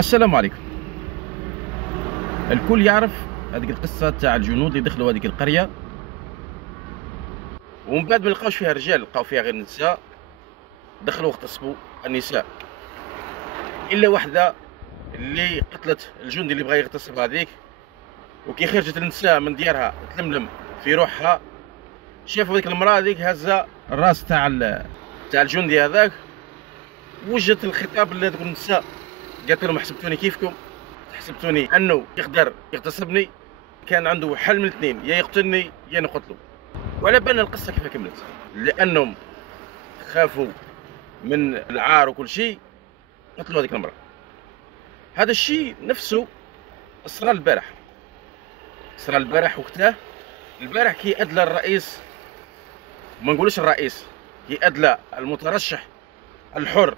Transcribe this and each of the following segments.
السلام عليكم. الكل يعرف هذيك القصه تاع الجنود اللي دخلوا هذيك القريه، ومن بعد ما لقاوش فيها رجال لقاو فيها غير نساء، دخلوا اغتصبوا النساء الا وحده اللي قتلت الجندي اللي بغى يغتصب هذيك. وكي خرجت النساء من ديارها تلملم في روحها، شافوا ديك المراه هذيك هزه الراس تاع الجندي هذاك، وجهت الخطاب لهذوك النساء، قالت لهم حسبتوني كيفكم، حسبتوني انه يقدر يغتصبني، كان عنده حل من الاثنين، يا يقتلني يا نقتله. وعلى بالنا القصه كيف كملت، لانهم خافوا من العار وكل شيء قتلوا هذيك المراه. هذا الشيء نفسه صرا البارح وقتها. البارح كي ادلى الرئيس، ما نقولش الرئيس، كي ادلى المترشح الحر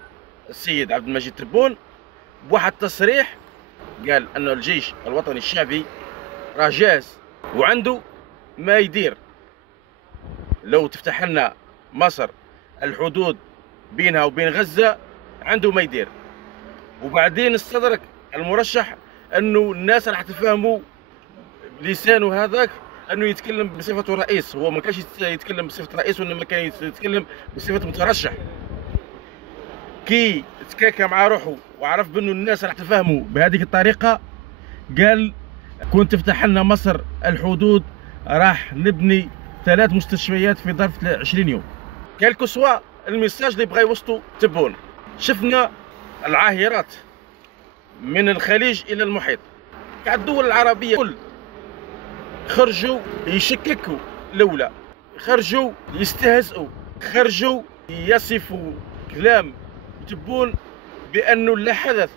السيد عبد المجيد تبون بواحد تصريح، قال انه الجيش الوطني الشعبي راه جاهز وعنده ما يدير. لو تفتح لنا مصر الحدود بينها وبين غزة عنده ما يدير. وبعدين استدرك المرشح انه الناس راح تفهموا بلسانه هذاك انه يتكلم بصفته رئيس. هو ما كانش يتكلم بصفة رئيس، وانما كان يتكلم بصفة مترشح. كي تكاكا مع روحه وعرف بانه الناس راح تفهموا بهذه الطريقة، قال كون تفتح لنا مصر الحدود راح نبني 3 مستشفيات في ظرف 20 يوم. كالكو سوا الميساج اللي بغا يوصلوا تبون. شفنا العاهرات من الخليج الى المحيط كاع الدول العربيه كل خرجوا يشككوا الاولى، خرجوا يستهزئوا، خرجوا يصفوا كلام تبون بانه لا حدث،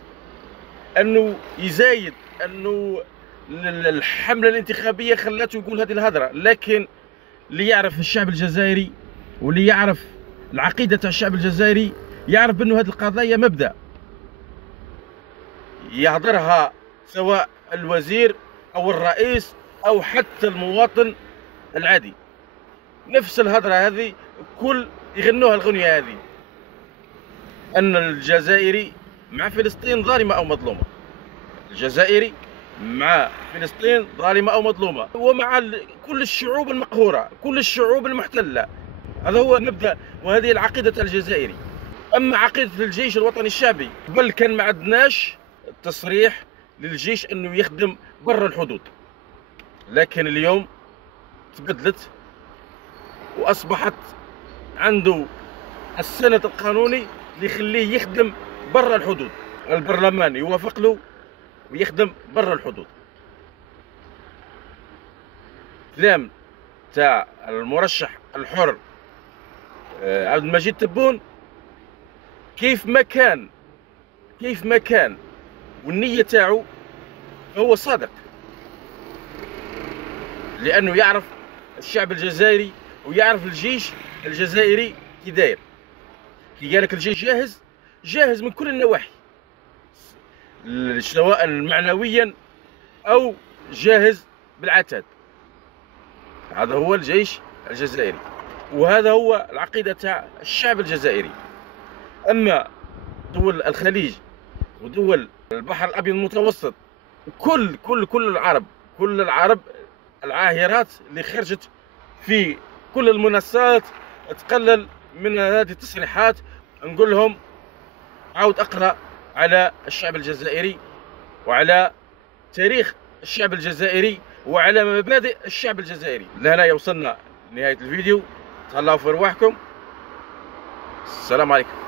انه يزايد، انه الحمله الانتخابيه خلاته يقول هذه الهضره. لكن اللي يعرف الشعب الجزائري واللي يعرف العقيده تاع الشعب الجزائري يعرف انه هذه القضايا مبدا يهضرها سواء الوزير او الرئيس او حتى المواطن العادي. نفس الهضره هذه كل يغنوها الغنيه هذه، ان الجزائري مع فلسطين ظالمه او مظلومه، الجزائري مع فلسطين ظالمه او مظلومه، ومع كل الشعوب المقهوره، كل الشعوب المحتله. هذا هو المبدا وهذه العقيده الجزائري. اما عقيده الجيش الوطني الشعبي، بل كان ما عندناش تصريح للجيش انه يخدم برا الحدود، لكن اليوم تبدلت واصبحت عنده السند القانوني اللي يخليه يخدم برا الحدود. البرلمان يوافق له ويخدم برا الحدود. كلام تاع المرشح الحر عبد المجيد تبون كيف ما كان والنية تاعو هو صادق، لأنه يعرف الشعب الجزائري ويعرف الجيش الجزائري كي داير. كي قالك الجيش جاهز من كل النواحي، سواء معنويا أو جاهز بالعتاد. هذا هو الجيش الجزائري، وهذا هو العقيدة تاع الشعب الجزائري. أما دول الخليج ودول البحر الأبيض المتوسط، كل العرب العاهرات اللي خرجت في كل المنصات تقلل من هذه التصريحات، نقول لهم عاود اقرأ على الشعب الجزائري وعلى تاريخ الشعب الجزائري وعلى مبادئ الشعب الجزائري. لهنا يوصلنا نهاية الفيديو. تهلاو في رواحكم. السلام عليكم.